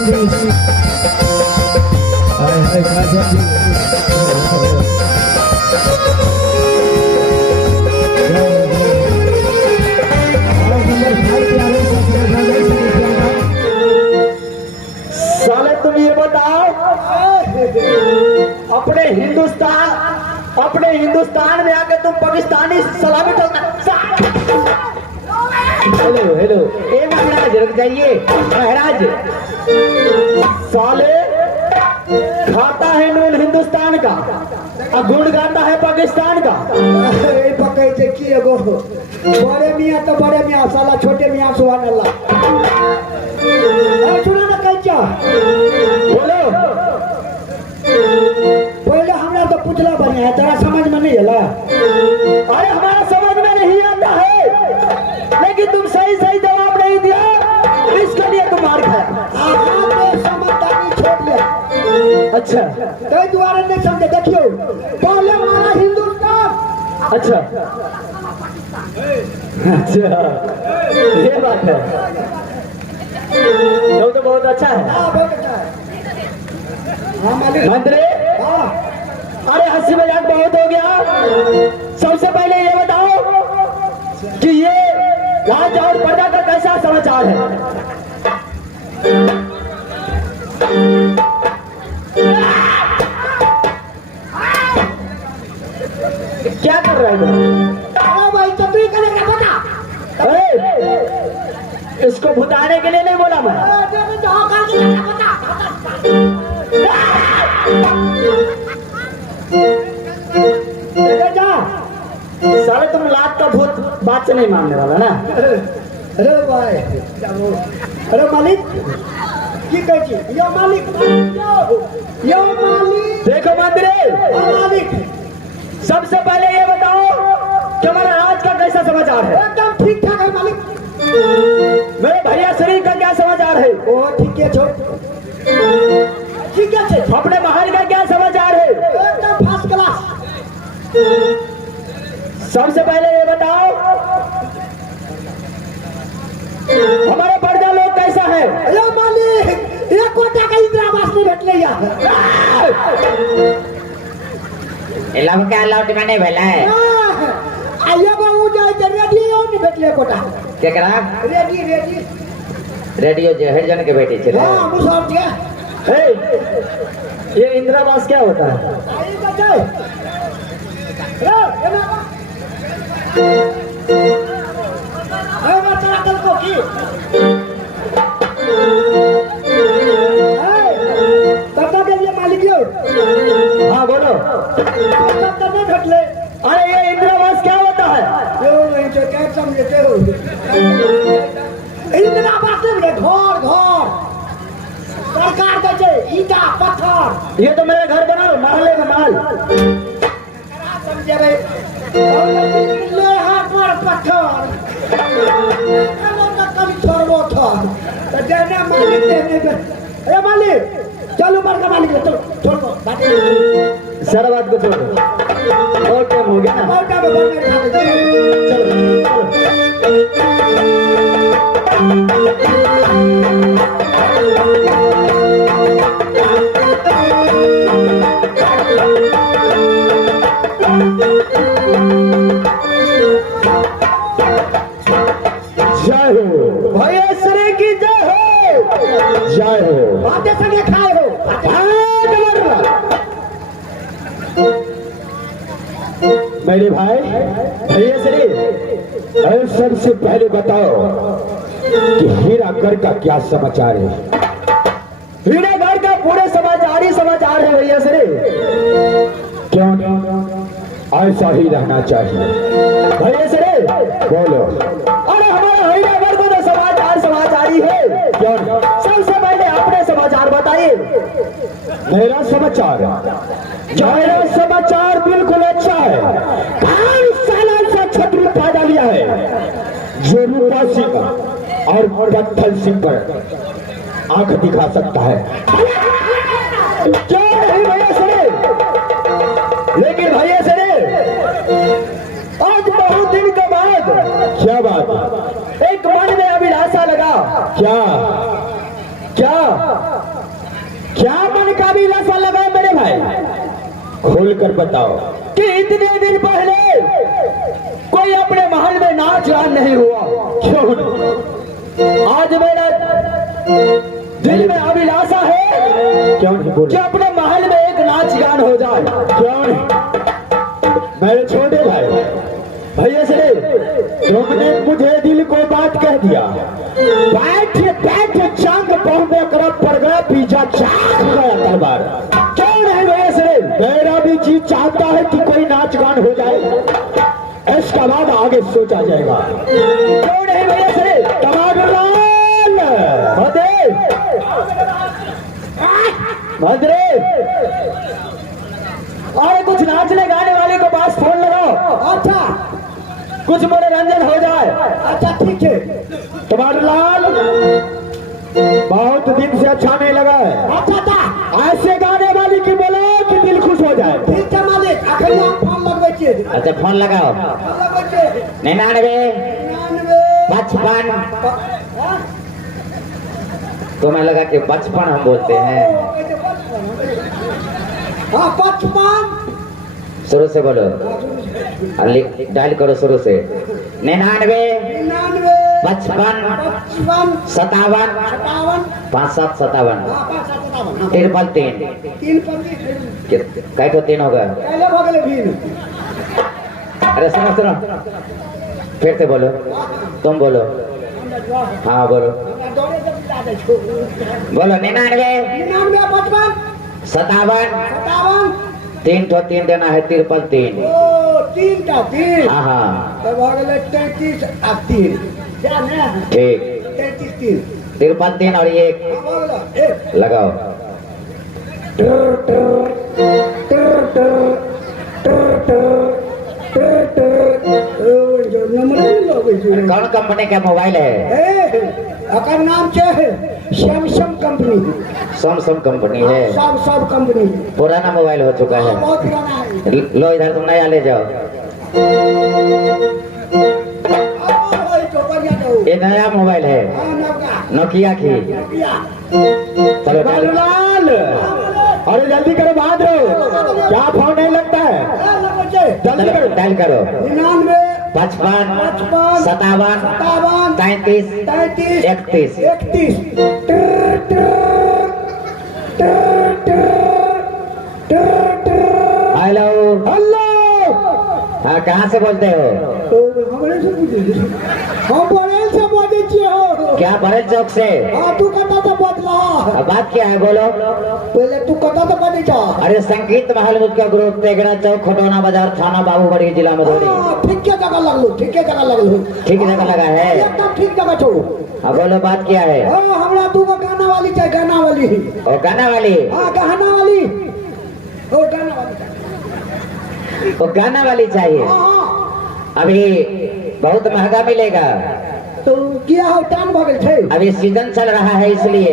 साले तुम ये बताओ, अपने हिंदुस्तान में आके तुम पाकिस्तानी सलामी ठोकना। हेलो हेलो, एक महाराज रुक जाइए महाराज। साले खाता है नून हिंदुस्तान का और गुण गाता है पाकिस्तान का। पकड़ते की एगो बड़े मियाँ तो बड़े मियाँ, साला छोटे मियाँ सुभान अल्लाह। सुना ना कैसा बोलो। पहले हमरा तो पूछला बढ़िया है, तेरा समझ में नहीं आला। अरे हमारा समझ में नहीं आता है, लेकिन तुम सही सही जवाब नहीं दिया, इसके लिए तुम मार खाया। समझदारी छोड़ लिया। अच्छा कई द्वारा नहीं समझे। देखियो पहले हमारा हिंदुस्तान, अच्छा अच्छा, ये बात है। तो बहुत अच्छा है। बहुत अच्छा है। हाँ मालिक। मंत्री, हाँ अरे हंसी मजाक बहुत हो गया। सबसे पहले ये बताओ कि ये राज और प्रजा का कैसा समाचार है? क्या कर रहा है? अरे भाई तो तू ही करेगा बता। अरे इसको भुताने के लिए नहीं बोला मैं। साले तुम लात का भूत बात से नहीं मानने वाला ना। अरे भाई, अरे मालिक की कहती यो मालिक, यो मालिक। देखो मंत्री, मालिक सबसे पहले ये बताओ कि हमारा आज का कैसा समाचार है? एकदम ठीक ठाक है मालिक। मेरे भैया शरीर का क्या समाचार है? ओ ठीक है, छोड़ ठीक है। अपने महल का क्या समाचार है? एकदम फर्स्ट क्लास। सबसे पहले ये बताओ हमारे प्रजा लोग कैसा है? यो मालिक एक कोटा का इंदिरा आवास नहीं भेटले या। एलाव क्या अलाउड माने भला है आइयो बाबू जाए ते रेडियो नहीं भेटले कोटा। केकरा रेडी रेडियो जे हर जन के बेटी छले। हां मुसाफ के। हे, ये इंदिरा आवास क्या होता है? आई बच्चे रे एना ए बच्चा कल को की तब के लिए मालिक यो। हाँ बोलो। तब नहीं भेटले। अरे ये इंदिरा आवास क्या होता है? यो नहीं तो क्या समझते हो? इंदिरा आवास में घर घर सरकार दे ईटा पत्थर। ये तो मेरे घर बना माले में माल। समझे भाई लोहा पर पत्थर कभी छोड़ो था तो देने मालिक देने पे। अरे मालिक चलो बड़का मालिक चलो छोड़ो सारा बात को छोड़ो, और टाइम हो गया ना। मोटा में बनने खा ले चलो जय हो भैया श्री की जय हो, जय हो। बातें संगे खाए हो। मेरे भाई भैया श्री, अरे सबसे पहले बताओ कि हीरागढ़ का क्या समाचार है? हीरागढ़ का पूरे समाचार ही समाचार है भैया श्री। क्यों ऐसा ही रहना चाहिए भैया श्री? बोलो। अरे हमारा हीरागढ़ को तो समाचार समाचार ही है। क्यों? सबसे पहले अपने समाचार बताइए। मेरा समाचार बिल्कुल अच्छा है। 5 साल से छतरी पैदा लिया है जो रूपा सिंह और पत्थर सिंह पर आंख दिखा सकता है। क्या नहीं भैया सरे? लेकिन भैया सरे आज बहुत दिन के बाद क्या बात? एक मन में अभिलाषा लगा। क्या क्या? खोल कर बताओ कि इतने दिन पहले कोई अपने महल में नाच गान नहीं हुआ, क्यों नहीं? आज मेरा दिल में अभिलाषा है क्यों नहीं बोल कि अपने महल में एक नाच गान हो जाए, क्यों नहीं? मेरे छोटे भाई भैया से तुमने मुझे दिल को बात कह दिया, बैठ बैठ चांग पहुंचे करब पड़ गया, पीछा चाक गया तलवार। क्यों नहीं भैया से मेरा भी जी चाहता है कि कोई नाच गान हो जाए, इसका बाद आगे सोचा जाएगा। क्यों नहीं भैया से टमाटर लाल भद्रे और कुछ नाचने गाने वाले को पास फोन लगाओ, अच्छा कुछ मनोरंजन हो जाए। अच्छा ठीक है। टमाटर लाल बहुत दिन से अच्छा नहीं लगा है, अच्छा था ऐसे गाने वाली की बोलो कि दिल खुश हो जाए। ठीक है मालिक, अखन हम फोन लगबै छियै। अच्छा फोन लगाओ। फोन लगबै छियै। 99 99 55 तुम्हें लगा कि 55 हम बोलते हैं। हाँ 55 शुरू से बोलो, डायल करो शुरू से। 99 99 55 55 57 57 57 57 हाँ 57 तिरपल 3 3 पंजी कै को 3 होगा? पहले हो गेलै भीन। अरे सुनो सुनो, फिर से बोलो, तुम बोलो। हाँ बोलो दौड़े से बिता दे छो। बोलो। 99 99 55 57 57 3 तो 3 देना है, तिरपल 3। ओ 3 का 3 हाँ हाँ तब हो गेलै 33 आ 3 क्या ना ठीक, 33 3 तिरपल 3 और 1 अब हो गेलै 1 लगाओ। नंबर नहीं लगै छै। कौन कंपनी का मोबाइल है? एकर नाम छै सैमसंग कंपनी। सैमसंग कंपनी है, सब कंपनी पुराना मोबाइल हो चुका है। बहुत पुराना है। लो इधर, तुम नया ले जाओ। तो बढ़िया दो। ये नया मोबाइल है, हाँ नवका नोकिया की। नोकिया। चलो टमाटर लाल अरे जल्दी करो, भाग रहे हो क्या? फोन नहीं लगता है, लगबै छै। जल्दी करो। डायल करो। 99 55 55 57 57 33 33 31 31 हेलो। हेलो हाँ कहाँ से बोलते हो? हमरे से पूछे हम बड़े से बोले छिए हो। क्या बड़े चौक से? हाँ तू कता से बदला। अब बात क्या है बोलो। पहले तू कता से बनी था। अरे संगीत महल मुझका ग्रुप, तेगड़ा चौक, खटौना बाजार, थाना बाबूबड़ी, जिला मधुबनी। हाँ ठीक के जगह लगलो, ठीक के जगह लगलो। ठीक जगह लगा है। एकदम ठीक जगह छो। अब बोलो बात क्या है? हाँ हमरा तू को गाना वाली चाहिए, गाना वाली। और गाना वाली? हाँ गाना वाली। ओ गाना वाली। वो गाना वाली चाहिए। हाँ अभी बहुत महंगा मिलेगा, तो किया हो टाइम भगल थे। अभी सीजन चल रहा है इसलिए।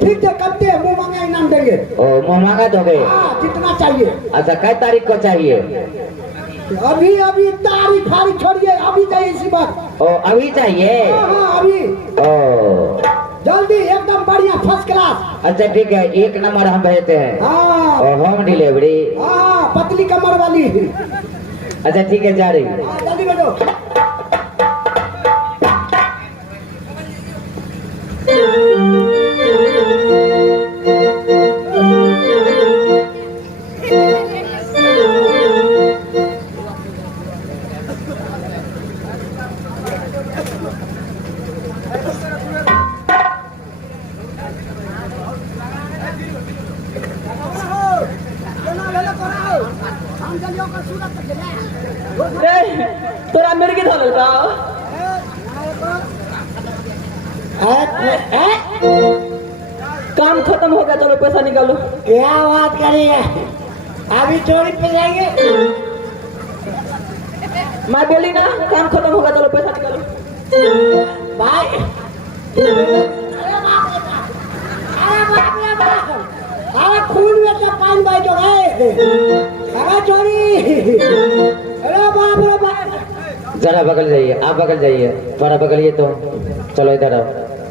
ठीक है कब मुंह मांगा इनाम देंगे। ओ मुँह मांगा दोगे? हाँ जितना चाहिए। अच्छा कै तारीख को चाहिए? अभी अभी तारीख फारीख छोड़िए, अभी चाहिए इसी बात। ओ अभी चाहिए? हाँ अभी ओ जल्दी एकदम बढ़िया फर्स्ट क्लास। अच्छा ठीक है, 1 नंबर हम भेजते हैं। हाँ और होम डिलीवरी? हाँ पतली कमर वाली। अच्छा ठीक है, जा रही। हाँ जल्दी बैठो। तोरा मिर्गी धरल बा। काम खत्म हो गया, चलो पैसा निकालो। क्या बात करिए, अभी चोरी पे जाएंगे। मैं बोली ना काम खत्म हो गया, चलो पैसा निकालो। भाई अरे खून में से पानी भाई तो गए। अरे चोरी, अरे बाप रे बाप। जरा बगल जाइए, आप बगल जाइए, थोड़ा बगलिए तो। चलो इधर आओ।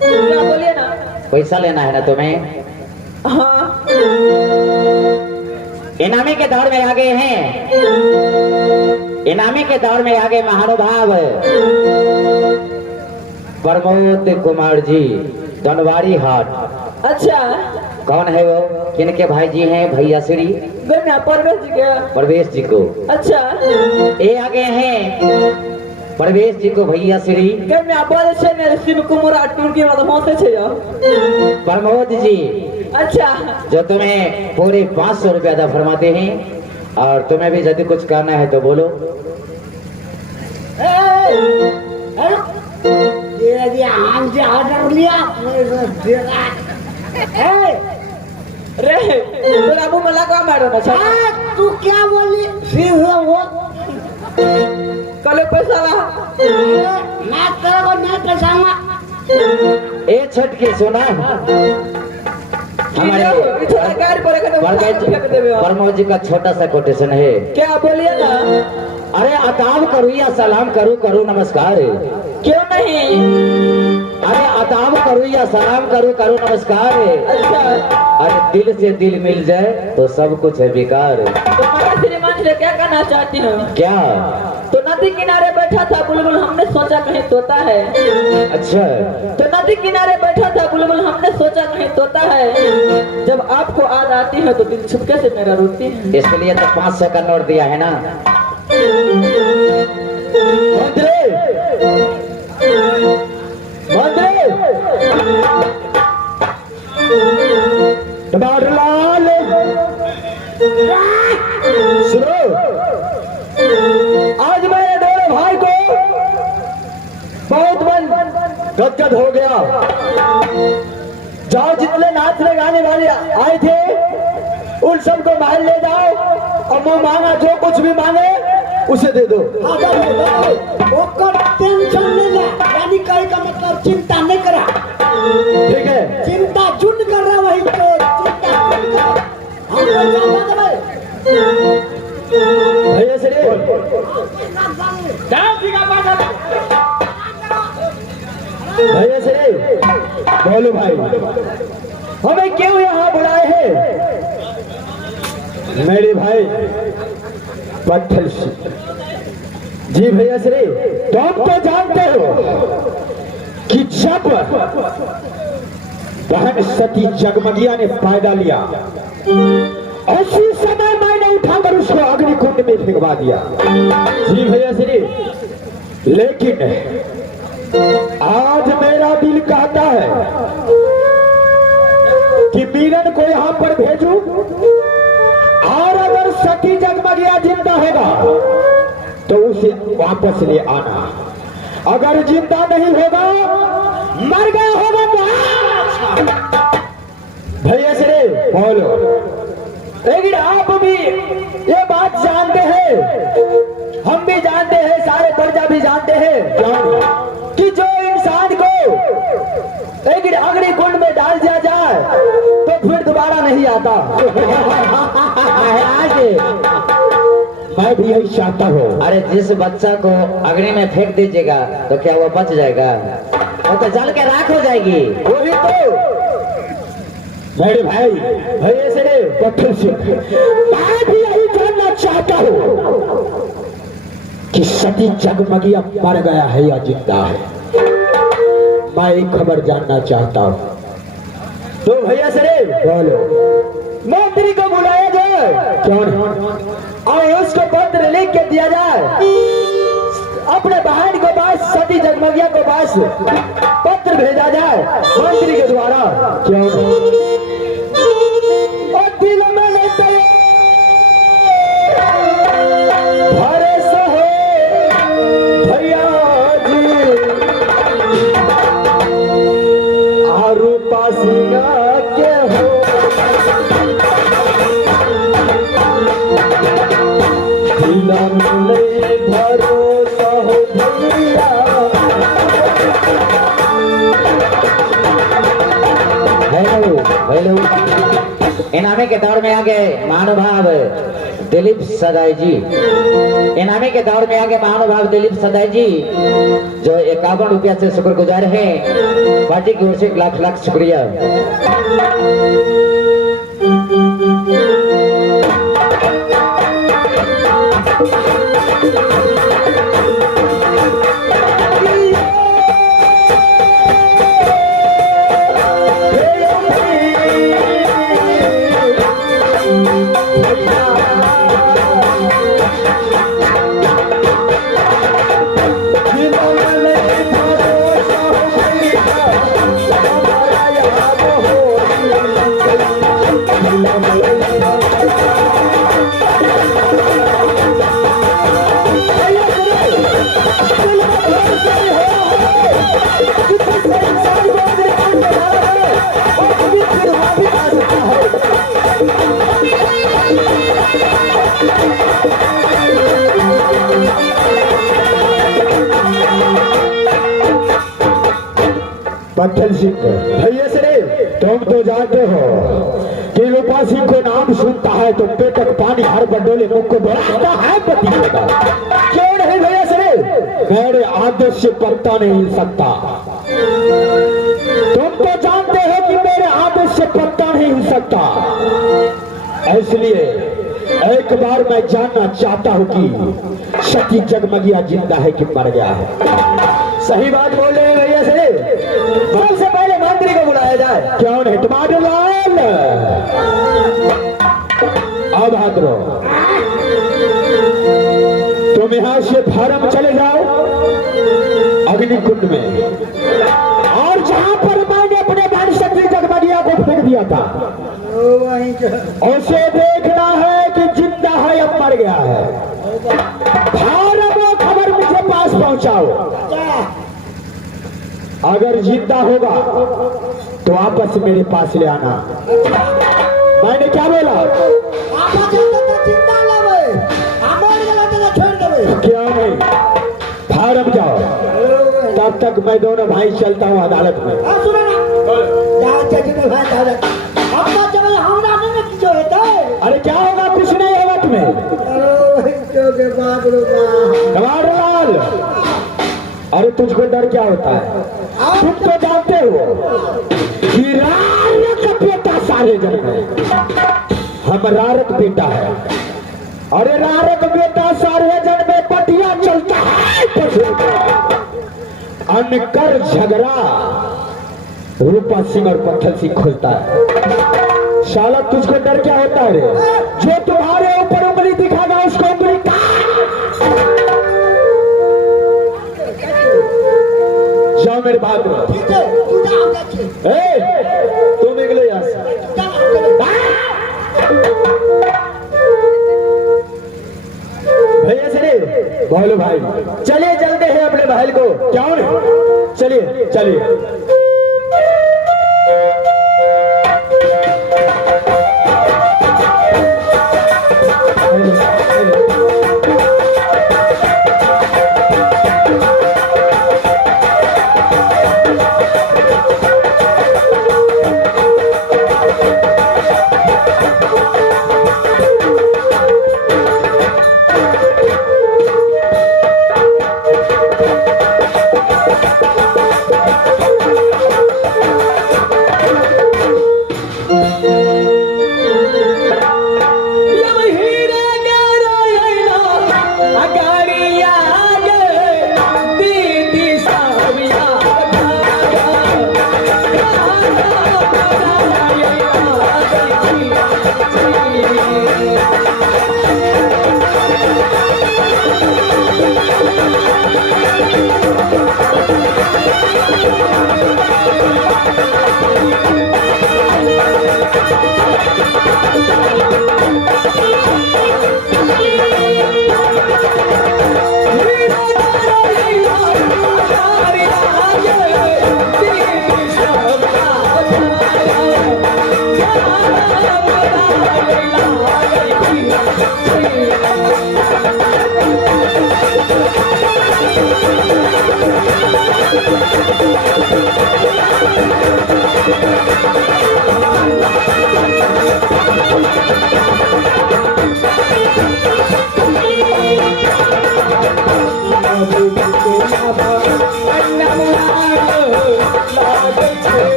क्या बोलिए ना। पैसा लेना है ना तुम्हें? हाँ इनामी के दौर में आगे हैं, इनामी के दौर में आगे महानुभाव प्रमोद कुमार जी दनवारी हाट। अच्छा कौन है वो? किनके भाई जी हैं? भैया श्री गन्ना परवेश जी के। प्रवेश जी को। अच्छा ये आगे हैं प्रवेश जी को भैया श्री गन्ना बोले छे ने शिव कुमार टुर्की में होते छे यो। प्रमोद जी अच्छा जो तुम्हें पूरे 500 रुपया अदा फरमाते हैं, और तुम्हें भी यदि कुछ करना है तो बोलो। ये दिया हम से ऑर्डर लिया रे तेरा मुंह में लगा मारो ना छा। तू क्या बोली शिव वो कल पैसा ला मैं तेरे को नहीं पैसाऊंगा। ए छटके सुना हमारे थोड़ा गाड़ी पर प्रमोद जी का छोटा सा कोटेशन है। क्या बोलिए ना? अरे अताब करूँ या सलाम करूँ करूँ नमस्कार? क्यों नहीं? अरे अताब करूँ या सलाम करूँ करूँ नमस्कार? अच्छा अरे दिल से दिल मिल जाए तो सब कुछ है बेकार। तो मैं श्रीमान से क्या कहना चाहती हूँ? क्या? तो नदी किनारे बैठा था बुलबुल, हमने सोचा कहीं तोता है। अच्छा तो नदी किनारे बैठा था बुलबुल, हमने सोचा कहीं तोता है। जब आपको याद आती है तो दिल छुपके से मेरा रोती है। इसके लिए तो 500 का नोट दिया है ना। मंत्री मंत्री टमाटर लाल सुनो, आज मेरे दोनों भाई को बहुत मन गदगद हो गया। जाओ जितने नाचने गाने वाले आए थे उन सबको बाहर ले जाओ और मुंह मांगा जो कुछ भी मांगे उसे दे दो। टेंशन नहीं ले, यानी कहीं का मतलब चिंता नहीं करा। ठीक है, चिंता जुट कर रहा वही पे चिंता हम भैया श्री भैया श्री बोलो भाई, हमें क्यों यहाँ बुलाए हैं? मेरे भाई पत्थर सिंह जी। भैया श्री तुम तो जानते हो कि जब बहन सती जगमगिया ने पैदा लिया उसी समय मैंने उठाकर उसको अग्निकुंड में फेंकवा दिया। जी भैया श्री, लेकिन आज मेरा दिल कहता है कि मीरन को यहाँ पर भेजूं, और अगर सती जगमगिया जिंदा होगा तो उसे वापस ले आना, अगर जिंदा नहीं होगा मर गया होगा तो भैया श्री बोलो। लेकिन आप भी ये बात जानते हैं, हम भी जानते हैं, सारे प्रजा भी जानते हैं कि जो इंसान को एक अग्निकुंड में डाल दिया जाए तो फिर दोबारा नहीं आता। मैं भी यही चाहता हूँ। अरे जिस बच्चा को अग्नि में फेंक दीजिएगा तो क्या वो बच जाएगा? वो तो जल के राख हो जाएगी। वही तो मेरे भाई भैया से पत्थर से मैं भी यही जानना चाहता हूँ कि सती जगमगिया मर गया है या जिंदा है। मैं एक खबर जानना चाहता हूँ। तो भैया से बोलो, मंत्री को बुलाया जाए क्यों और उसको पत्र लिख के दिया जाए, अपने बहन को पास सती जगमगिया को पास पत्र भेजा जाए मंत्री के द्वारा क्यों? और दिल में लेते भरोसा हो भैया जी, आरू पासीना के हो भरोसा हो भैया। हेलो हेलो, इनामी के दौर में आ गए महानुभाव दिलीप सदाई जी। इनामी के दौर में आ गए महानुभाव दिलीप सदाई जी, जो 51 रुपया से शुक्रगुजार हैं। पार्टी की ओर से 1 लाख शुक्रिया। पत्थर सिंह भैया से तुम तो जानते हो कि रूपा सिंह को नाम सुनता है तो पेटक पानी हर बडोले मुख को बढ़ाता है पति होगा। क्यों नहीं भैया से मेरे आदेश से पत्ता नहीं हिल सकता। तुम तो जानते हो कि मेरे आदेश से पत्ता नहीं हिल सकता। इसलिए एक बार मैं जानना चाहता हूं कि सती जगमगिया जिंदा है कि मर गया है। सही बात बोल रहे हैं भैया से। सबसे पहले मंत्री को बुलाया जाए। क्यों नहीं टमाटर लाल अब हाथ रहो। तुम यहां से फार्म चले जाओ अग्निकुंड में, और जहां पर मैंने अपने भाई सती जगमगिया को फेंक दिया था उसे देखना है कि जिंदा है या मर गया है। फार्म खबर मुझे पास पहुंचाओ। अगर जिंदा होगा तो वापस मेरे पास ले आना। मैंने क्या बोला? क्या नहीं फार्म जाओ, तब तक मैं दोनों भाई चलता हूँ अदालत में। अरे क्या होगा? कुछ नहीं होगा तुम्हें। टमाटर लाल, अरे तुझको डर क्या होता है? तुम तो जानते हो कि रारक बेटा सारे जन में हम रारक बेटा है। अरे रारक बेटा सारे जन में पटिया चलता है। अनकर झगड़ा रूपा सिंह और पत्थर सिंह खोलता है। साला तुझको डर क्या होता है रे? जो तुम्हारे ऊपर उंगली दिखागा उसको उंगली जाओ मेरे बात में। तुम निकले यहाँ से। भैया से बोलो भाई, चलिए चलते हैं अपने भाई को। क्या नहीं? चलिए चलिए।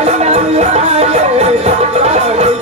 Allah बात